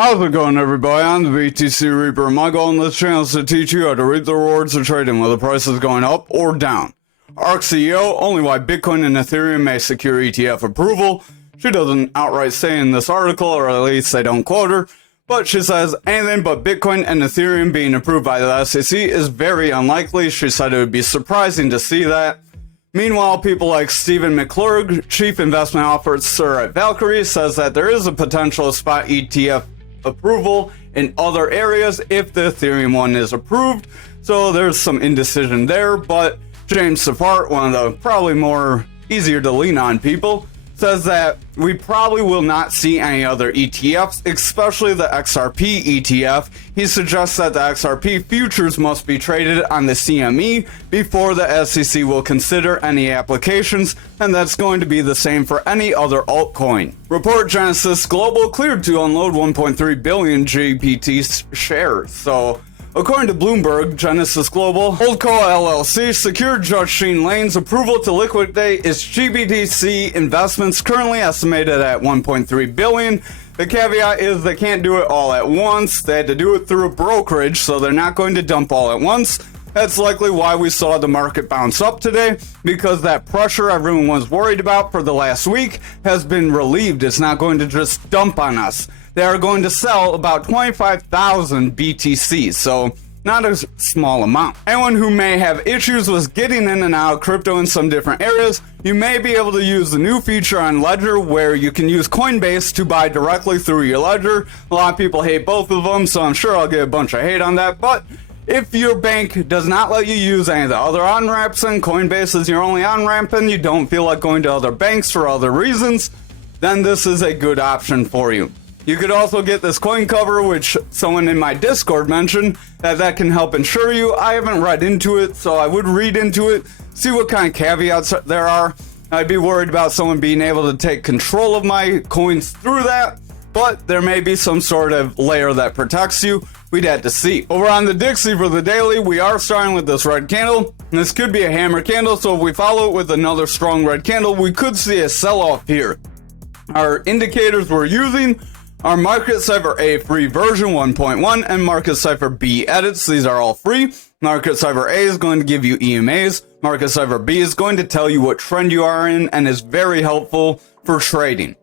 How's it going, everybody? I'm the BTC Reaper. My goal on this channel is to teach you how to reap the rewards of trading, whether the price is going up or down. ARK CEO, only why Bitcoin and Ethereum may secure ETF approval. She doesn't outright say in this article, or at least they don't quote her, but she says anything but Bitcoin and Ethereum being approved by the SEC is very unlikely. She said it would be surprising to see that. Meanwhile, people like Stephen McClurg, Chief Investment Officer at Valkyrie, says that there is a potential spot ETF approval in other areas if the Ethereum one is approved. So there's some indecision there, but James Safart, one of the probably more easier to lean on people, says that we probably will not see any other ETFs, especially the XRP ETF. He suggests that the XRP futures must be traded on the CME before the SEC will consider any applications, and that's going to be the same for any other altcoin. Report Genesis Global cleared to unload 1.3 billion GPT shares. So, according to Bloomberg, Genesis Global, Holdco LLC secured Judge Sheen Lane's approval to liquidate its GBTC investments, currently estimated at $1.3 billion. The caveat is they can't do it all at once. They had to do it through a brokerage, so they're not going to dump all at once. That's likely why we saw the market bounce up today, because that pressure everyone was worried about for the last week has been relieved. It's not going to just dump on us. They are going to sell about 25,000 BTC, so not a small amount. Anyone who may have issues with getting in and out of crypto in some different areas, you may be able to use the new feature on Ledger where you can use Coinbase to buy directly through your Ledger. A lot of people hate both of them, so I'm sure I'll get a bunch of hate on that, but if your bank does not let you use any of the other on-ramps and Coinbase is your only on-ramp and you don't feel like going to other banks for other reasons, then this is a good option for you. You could also get this coin cover, which someone in my Discord mentioned that can help insure you. I haven't read into it, so I would read into it, see what kind of caveats there are. I'd be worried about someone being able to take control of my coins through that, but there may be some sort of layer that protects you. We'd have to see. Over on the Dixie for the daily, we are starting with this red candle. This could be a hammer candle, so if we follow it with another strong red candle, we could see a sell-off here. Our indicators we're using are Market Cipher A free version 1.1 and Market Cipher B edits. These are all free. Market Cipher A is going to give you EMAs. Market Cipher B is going to tell you what trend you are in and is very helpful for trading.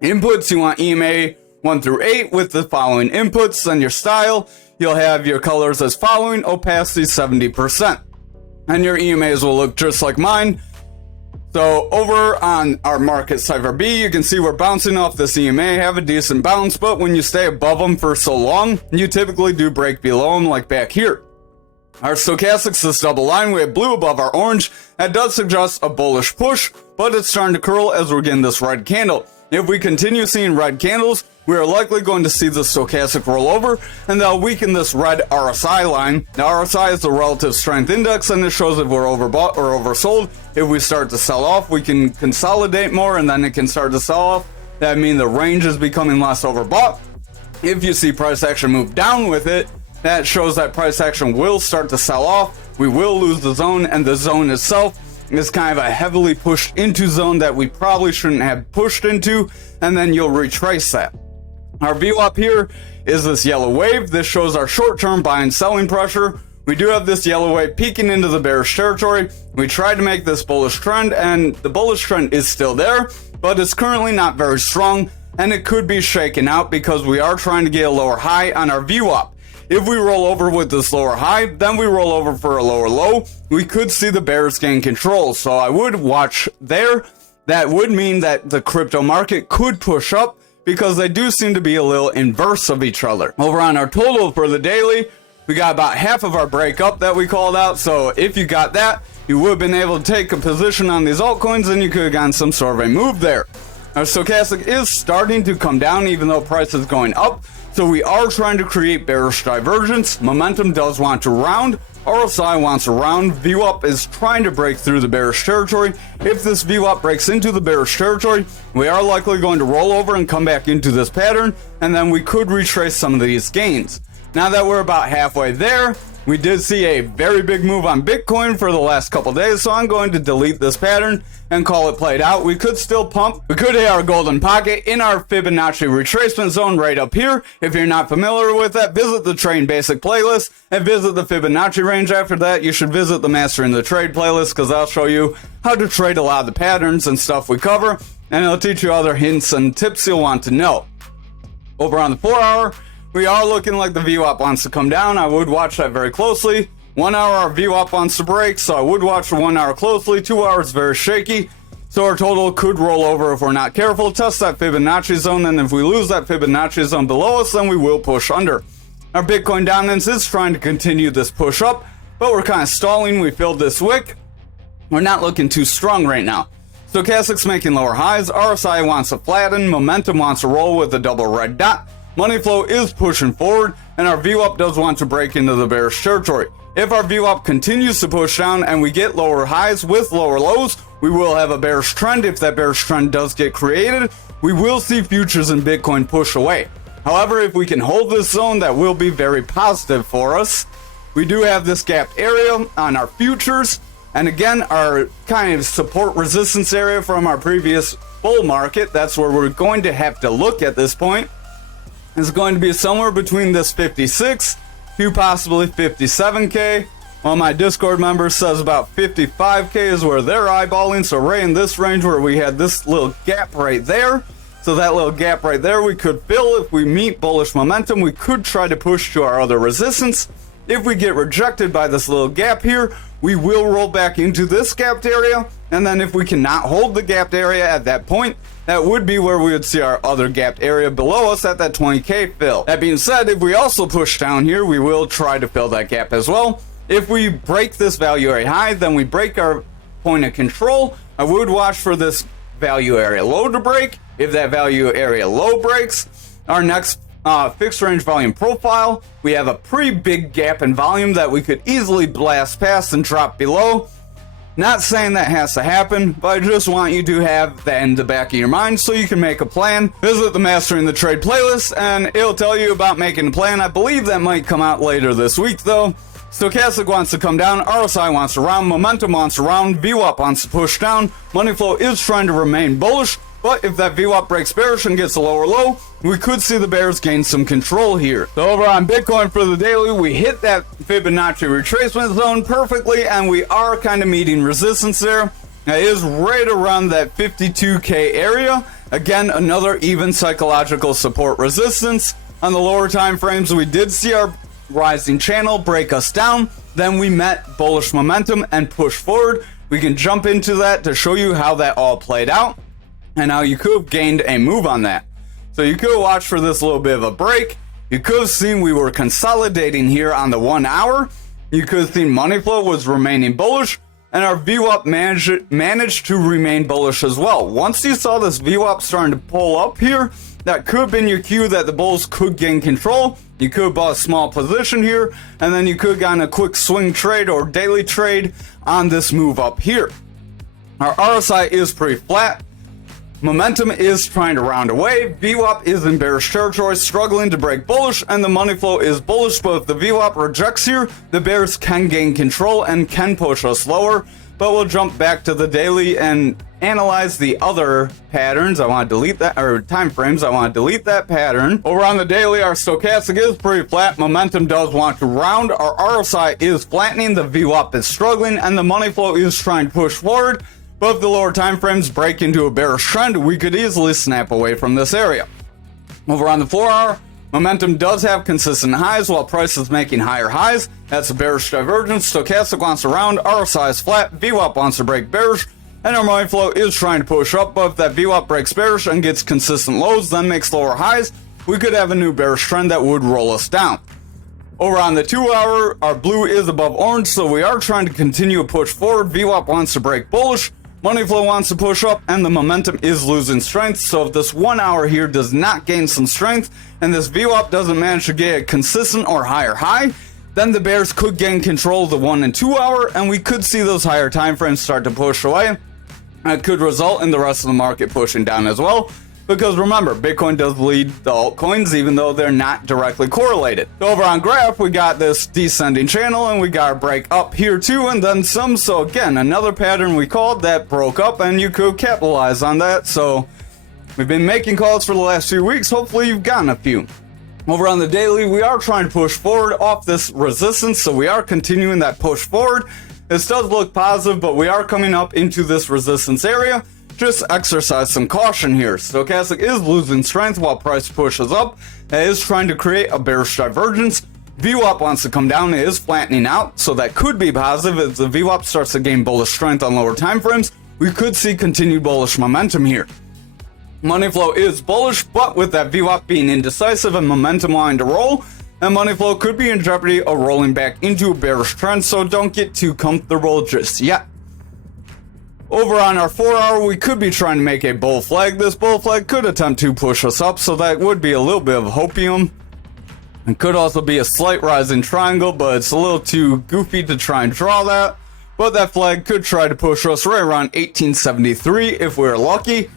Inputs, you want EMA 1 through 8 with the following inputs. Then your style, you'll have your colors as following: opacity 70%. And your EMAs will look just like mine. So over on our Market Cipher B, you can see we're bouncing off this EMA, have a decent bounce, but when you stay above them for so long, you typically do break below them, like back here. Our stochastics, this double line, we have blue above our orange. That does suggest a bullish push, but it's starting to curl as we're getting this red candle. If we continue seeing red candles, we are likely going to see the stochastic roll over, and that'll weaken this red RSI line. Now, RSI is the relative strength index, and it shows if we're overbought or oversold. If we start to sell off, we can consolidate more, and then it can start to sell off. That means the range is becoming less overbought. If you see price action move down with it, that shows that price action will start to sell off. We will lose the zone, and the zone itself is kind of a heavily pushed into zone that we probably shouldn't have pushed into, and then you'll retrace that. Our view up here is this yellow wave. This shows our short-term buy and selling pressure. We do have this yellow wave peeking into the bearish territory. We tried to make this bullish trend, and the bullish trend is still there, but it's currently not very strong, and it could be shaken out because we are trying to get a lower high on our view up. If we roll over with this lower high, then we roll over for a lower low, we could see the bears gain control. So I would watch there. That would mean that the crypto market could push up because they do seem to be a little inverse of each other. Over on our total for the daily, we got about half of our break up that we called out. So if you got that, you would have been able to take a position on these altcoins and you could have gotten some sort of a move there. Our stochastic is starting to come down even though price is going up. So we are trying to create bearish divergence. Momentum does want to round. RSI wants to round. VWAP is trying to break through the bearish territory. If this VWAP breaks into the bearish territory, we are likely going to roll over and come back into this pattern, and then we could retrace some of these gains. Now that we're about halfway there, We did see a very big move on Bitcoin for the last couple days, so I'm going to delete this pattern and call it played out. We could still pump. We could hit our golden pocket in our Fibonacci retracement zone right up here. If you're not familiar with that, visit the Trade Basic playlist and visit the Fibonacci range. After that, you should visit the Mastering the Trade playlist, because I'll show you how to trade a lot of the patterns and stuff we cover, and it'll teach you other hints and tips you'll want to know. Over on the 4 hour, we are looking like the VWAP wants to come down. I would watch that very closely. 1 hour, our VWAP wants to break, so I would watch the 1 hour closely. 2 hours, very shaky, so our total could roll over if we're not careful. Test that Fibonacci zone, and if we lose that Fibonacci zone below us, then we will push under. Our Bitcoin dominance is trying to continue this push up, but we're kind of stalling. We filled this wick. We're not looking too strong right now. Stochastic's making lower highs. RSI wants to flatten. Momentum wants to roll with a double red dot. Money flow is pushing forward, and our VWAP does want to break into the bearish territory. If our VWAP continues to push down and we get lower highs with lower lows, we will have a bearish trend. If that bearish trend does get created, we will see futures in Bitcoin push away. However, if we can hold this zone, that will be very positive for us. We do have this gapped area on our futures, and again, our kind of support resistance area from our previous bull market, that's where we're going to have to look at this point, is going to be somewhere between this 56 to possibly 57k. Well, my Discord member says about 55k is where they're eyeballing, so right in this range where we had this little gap right there. So that little gap right there we could fill. If we meet bullish momentum, we could try to push to our other resistance. If we get rejected by this little gap here, we will roll back into this gapped area, and then if we cannot hold the gapped area at that point, that would be where we would see our other gapped area below us at that 20k fill. That being said, if we also push down here, we will try to fill that gap as well. If we break this value area high, then we break our point of control. I would watch for this value area low to break. If that value area low breaks, our next fixed range volume profile, we have a pretty big gap in volume that we could easily blast past and drop below. Not saying that has to happen, but I just want you to have that in the back of your mind so you can make a plan. Visit the Mastering the Trade playlist and it'll tell you about making a plan. I believe that might come out later this week though. Stochastic wants to come down, RSI wants to round, momentum wants to round, VWAP wants to push down, money flow is trying to remain bullish, but if that VWAP breaks bearish and gets a lower low, we could see the bears gain some control here. So over on Bitcoin for the daily, we hit that Fibonacci retracement zone perfectly, and we are kind of meeting resistance there. It is right around that 52k area. Again, another even psychological support resistance. On the lower time frames, we did see our rising channel break us down. Then we met bullish momentum and push forward. We can jump into that to show you how that all played out and how you could have gained a move on that. So you could watch for this little bit of a break. You could have seen we were consolidating here on the 1 hour. You could have seen money flow was remaining bullish, and our VWAP managed to remain bullish as well. Once you saw this VWAP starting to pull up here, that could have been your cue that the bulls could gain control. You could have bought a small position here, and then you could have gotten a quick swing trade or daily trade on this move up here. Our RSI is pretty flat. Momentum is trying to round away. VWAP is in bearish territory, struggling to break bullish, and the money flow is bullish, but if the VWAP rejects here, the bears can gain control and can push us lower. But we'll jump back to the daily and analyze the other patterns. I want to delete that, or time frames. I want to delete that pattern. Over on the daily, our stochastic is pretty flat. Momentum does want to round. Our RSI is flattening. The VWAP is struggling, and the money flow is trying to push forward. But if the lower time frames break into a bearish trend, we could easily snap away from this area. Over on the 4 hour, momentum does have consistent highs while price is making higher highs. That's a bearish divergence. Stochastic wants to round, RSI is flat, VWAP wants to break bearish, and our money flow is trying to push up. But if that VWAP breaks bearish and gets consistent lows, then makes lower highs, we could have a new bearish trend that would roll us down. Over on the 2 hour, our blue is above orange, so we are trying to continue a push forward. VWAP wants to break bullish, money flow wants to push up, and the momentum is losing strength. So if this 1 hour here does not gain some strength, and this VWAP doesn't manage to get a consistent or higher high, then the bears could gain control of the 1 and 2 hour, and we could see those higher time frames start to push away. That could result in the rest of the market pushing down as well. Because remember, Bitcoin does lead the altcoins even though they're not directly correlated. So over on Graph, we got this descending channel and we got a break up here too and then some. So again, another pattern we called that broke up and you could capitalize on that. So we've been making calls for the last few weeks. Hopefully you've gotten a few. Over on the daily, we are trying to push forward off this resistance. So we are continuing that push forward. This does look positive, but we are coming up into this resistance area. Just exercise some caution here. Stochastic is losing strength while price pushes up. It is trying to create a bearish divergence. VWAP wants to come down. It is flattening out, so that could be positive. If the VWAP starts to gain bullish strength on lower time frames, we could see continued bullish momentum here. Money flow is bullish, but with that VWAP being indecisive and momentum wanting to roll, and money flow could be in jeopardy of rolling back into a bearish trend, so don't get too comfortable just yet. Over on our 4 hour, we could be trying to make a bull flag. This bull flag could attempt to push us up, so that would be a little bit of hopium. It could also be a slight rising triangle, but it's a little too goofy to try and draw that. But that flag could try to push us right around 1873 if we're lucky.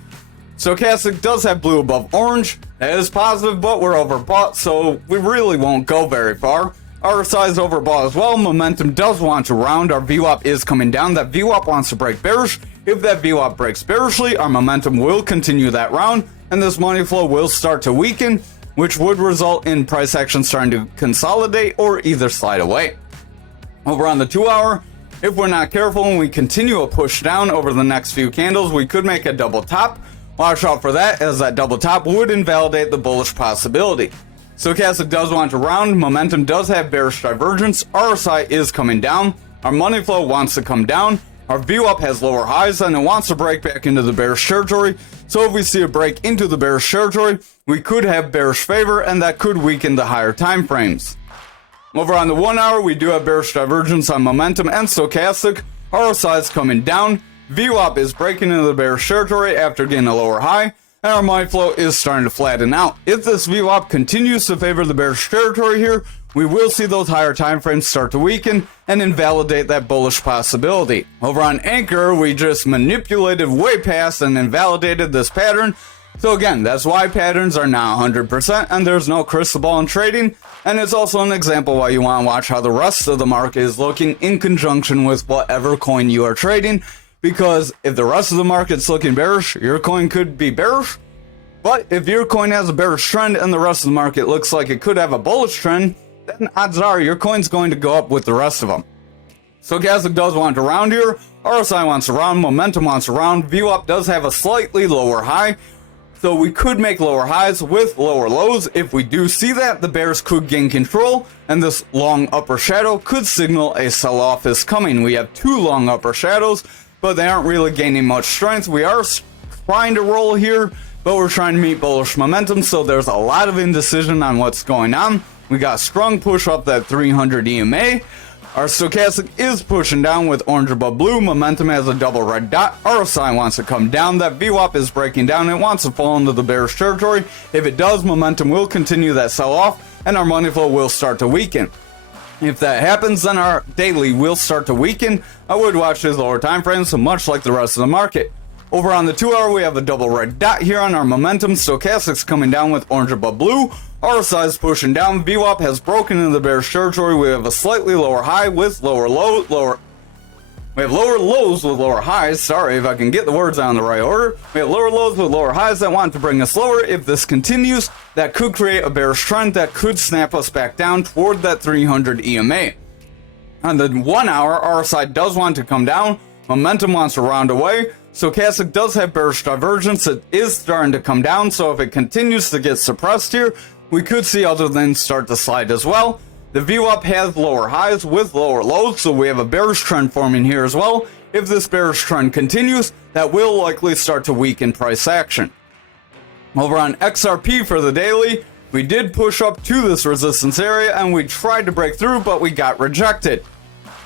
Stochastic does have blue above orange. That is positive, but we're overbought, so we really won't go very far. RSI is overbought as well. Momentum does want to round. Our VWAP is coming down. That VWAP wants to break bearish. If that VWAP breaks bearishly, our momentum will continue that round, and this money flow will start to weaken, which would result in price action starting to consolidate or either slide away. Over on the 2 hour, if we're not careful and we continue a push down over the next few candles, we could make a double top. Watch out for that, as that double top would invalidate the bullish possibility. Stochastic does want to round. Momentum does have bearish divergence. RSI is coming down. Our money flow wants to come down. Our VWAP has lower highs and it wants to break back into the bearish territory. So if we see a break into the bearish territory, we could have bearish favor and that could weaken the higher time frames. Over on the 1 hour, we do have bearish divergence on momentum and stochastic. RSI is coming down. VWAP is breaking into the bearish territory after getting a lower high. And our money flow is starting to flatten out. If this VWAP continues to favor the bearish territory here, we will see those higher time frames start to weaken and invalidate that bullish possibility. Over on Ankr, we just manipulated way past and invalidated this pattern. So again, that's why patterns are not 100% and there's no crystal ball in trading. And it's also an example why you want to watch how the rest of the market is looking in conjunction with whatever coin you are trading. Because if the rest of the market's looking bearish, your coin could be bearish. But if your coin has a bearish trend and the rest of the market looks like it could have a bullish trend, then odds are your coin's going to go up with the rest of them. Stochastic does want to round here. RSI wants to round. Momentum wants to round. VWAP does have a slightly lower high. So we could make lower highs with lower lows. If we do see that, the bears could gain control. And this long upper shadow could signal a sell-off is coming. We have two long upper shadows, but they aren't really gaining much strength. We are trying to roll here, but we're trying to meet bullish momentum, so there's a lot of indecision on what's going on. We got strong push up that 300 EMA. Our stochastic is pushing down with orange above blue. Momentum has a double red dot. RSI wants to come down. That VWAP is breaking down. It wants to fall into the bearish territory. If it does, momentum will continue that sell-off, and our money flow will start to weaken. If that happens, then our daily will start to weaken. I would watch these lower time frames, so much like the rest of the market. Over on the 2 hour, we have a double red dot here on our momentum. Stochastic's coming down with orange above blue. RSI is pushing down. VWAP has broken into the bearish territory. We have a slightly lower high with lower low. We have lower lows with lower highs. Sorry if I can get the words out in the right order. We have lower lows with lower highs that want to bring us lower. If this continues, that could create a bearish trend that could snap us back down toward that 300 EMA. On the 1 hour, RSI does want to come down. Momentum wants to round away. Stochastic does have bearish divergence. It is starting to come down, so if it continues to get suppressed here, we could see other things start to slide as well. The VWAP has lower highs with lower lows, so we have a bearish trend forming here as well. If this bearish trend continues, that will likely start to weaken price action. Over on XRP for the daily, we did push up to this resistance area and we tried to break through, but we got rejected.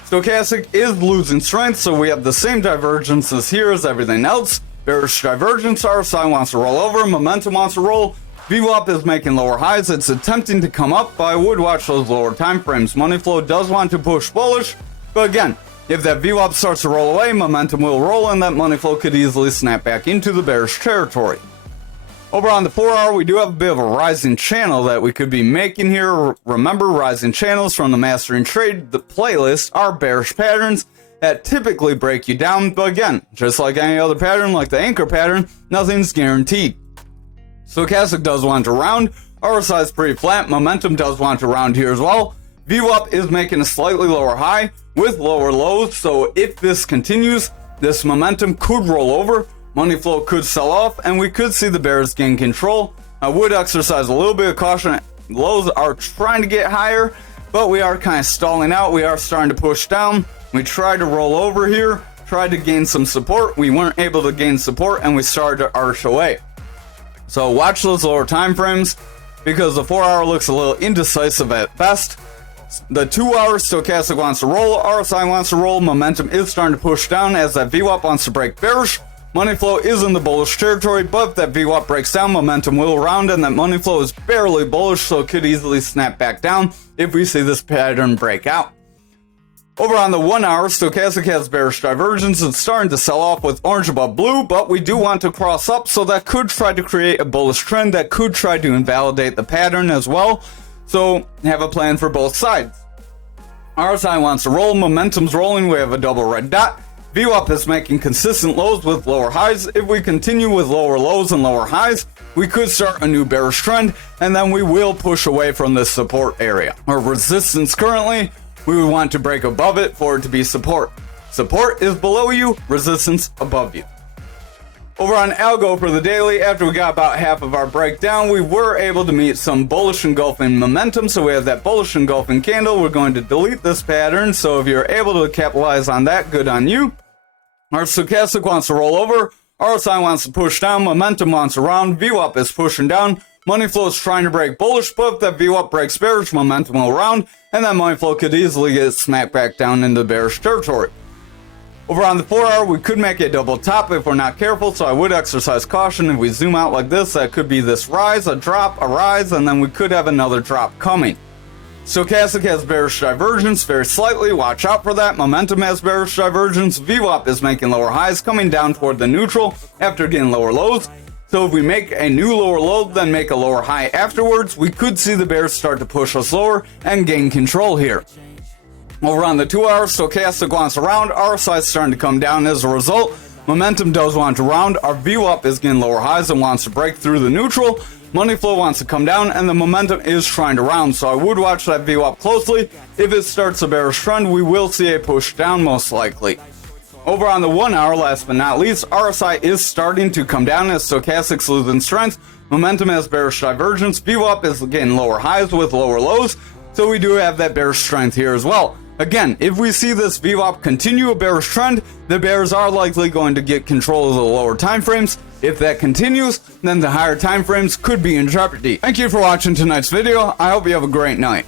Stochastic is losing strength, so we have the same divergences here as everything else. Bearish divergence, RSI wants to roll over, momentum wants to roll. VWAP is making lower highs. It's attempting to come up, but I would watch those lower time frames. Money flow does want to push bullish, but again, if that VWAP starts to roll away, momentum will roll and that money flow could easily snap back into the bearish territory. Over on the 4-hour, we do have a bit of a rising channel that we could be making here. Remember, rising channels from the Mastering Trade, the playlist, are bearish patterns that typically break you down. But again, just like any other pattern, like the Ankr pattern, nothing's guaranteed. Stochastic does want to round. RSI is pretty flat. Momentum does want to round here as well. VWAP is making a slightly lower high with lower lows. So if this continues, this momentum could roll over. Money flow could sell off, and we could see the bears gain control. I would exercise a little bit of caution. Lows are trying to get higher, but we are kind of stalling out. We are starting to push down. We tried to roll over here, tried to gain some support. We weren't able to gain support, and we started to arch away. So watch those lower time frames, because the 4-hour looks a little indecisive at best. The 2-hour stochastic wants to roll, RSI wants to roll, momentum is starting to push down as that VWAP wants to break bearish. Money flow is in the bullish territory, but if that VWAP breaks down, momentum will round, and that money flow is barely bullish, so it could easily snap back down if we see this pattern break out. Over on the 1-hour, stochastic has bearish divergence. It's starting to sell off with orange above blue, but we do want to cross up, so that could try to create a bullish trend that could try to invalidate the pattern as well. So have a plan for both sides. RSI wants to roll, momentum's rolling, we have a double red dot. VWAP is making consistent lows with lower highs. If we continue with lower lows and lower highs, we could start a new bearish trend, and then we will push away from this support area. Our resistance currently, we would want to break above it for it to be support. Support is below you, resistance above you. Over on Algo for the daily, after we got about half of our breakdown, we were able to meet some bullish engulfing momentum. So we have that bullish engulfing candle. We're going to delete this pattern. So if you're able to capitalize on that, good on you. Our stochastic wants to roll over. RSI wants to push down. Momentum wants to round. VWAP is pushing down. Money flow is trying to break bullish, but if that VWAP breaks bearish, momentum will round, and that money flow could easily get smacked back down into bearish territory. Over on the 4-hour, we could make a double top if we're not careful, so I would exercise caution. If we zoom out like this, that could be this rise, a drop, a rise, and then we could have another drop coming. Stochastic has bearish divergence very slightly, watch out for that. Momentum has bearish divergence. VWAP is making lower highs, coming down toward the neutral after getting lower lows. So if we make a new lower low, then make a lower high afterwards, we could see the bears start to push us lower and gain control here. Over on the 2-hour, stochastic wants to round, RSI is starting to come down as a result. Momentum does want to round, our VWAP is getting lower highs and wants to break through the neutral. Money flow wants to come down, and the momentum is trying to round, so I would watch that VWAP closely. If it starts a bearish trend, we will see a push down most likely. Over on the 1-hour, last but not least, RSI is starting to come down as stochastic's losing strength. Momentum has bearish divergence. VWAP is getting lower highs with lower lows, so we do have that bearish strength here as well. Again, if we see this VWAP continue a bearish trend, the bears are likely going to get control of the lower time frames. If that continues, then the higher time frames could be in jeopardy. Thank you for watching tonight's video. I hope you have a great night.